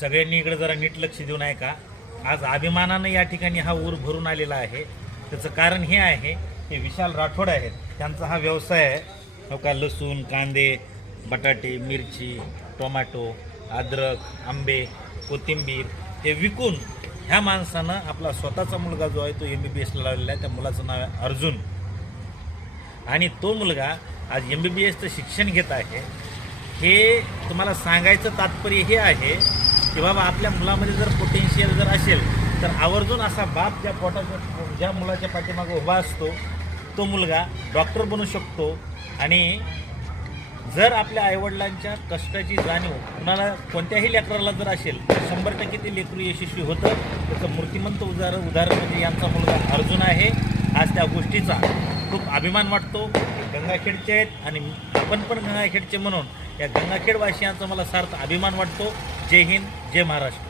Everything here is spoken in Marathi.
सगळ्यांनी इकडे जरा नीट लक्ष देऊन आहे का. आज अभिमानानं या ठिकाणी हा ऊर भरून आलेला आहे. त्याचं कारण हे आहे की विशाल राठोड आहेत, त्यांचा हा व्यवसाय आहे. हो का, लसूण, कांदे, बटाटे, मिरची, टोमॅटो, अद्रक, आंबे, कोथिंबीर हे विकून ह्या माणसानं आपला स्वतःचा मुलगा जो आहे तो MBBSला लावलेला आहे. त्या मुलाचं नाव आहे अर्जुन आणि तो मुलगा आज MBBSचं शिक्षण घेत आहे. हे तुम्हाला सांगायचं तात्पर्य हे आहे की बाबा आपल्या मुलामध्ये जर पोटेन्शियल जर असेल तर आवर्जून असा बाप ज्या मुलाच्या पाठीमागे उभा असतो तो मुलगा डॉक्टर बनू शकतो. आणि जर आपल्या आईवडिलांच्या कष्टाची जाणीव कुणाला कोणत्याही लेकराला जर असेल तर 100% ते लेकरू यशस्वी होतं. त्याचं मूर्तिमंत उदाहरण म्हणजे यांचा मुलगा अर्जुन आहे. आज त्या गोष्टीचा खूप अभिमान वाटतो. गंगाखेडचे आहेत आणि आपण पण गंगाखेडचे म्हणून या गंगाखेडवासियांचा मला सार्थ अभिमान वाटतो. जय हिंद, जय महाराष्ट्र.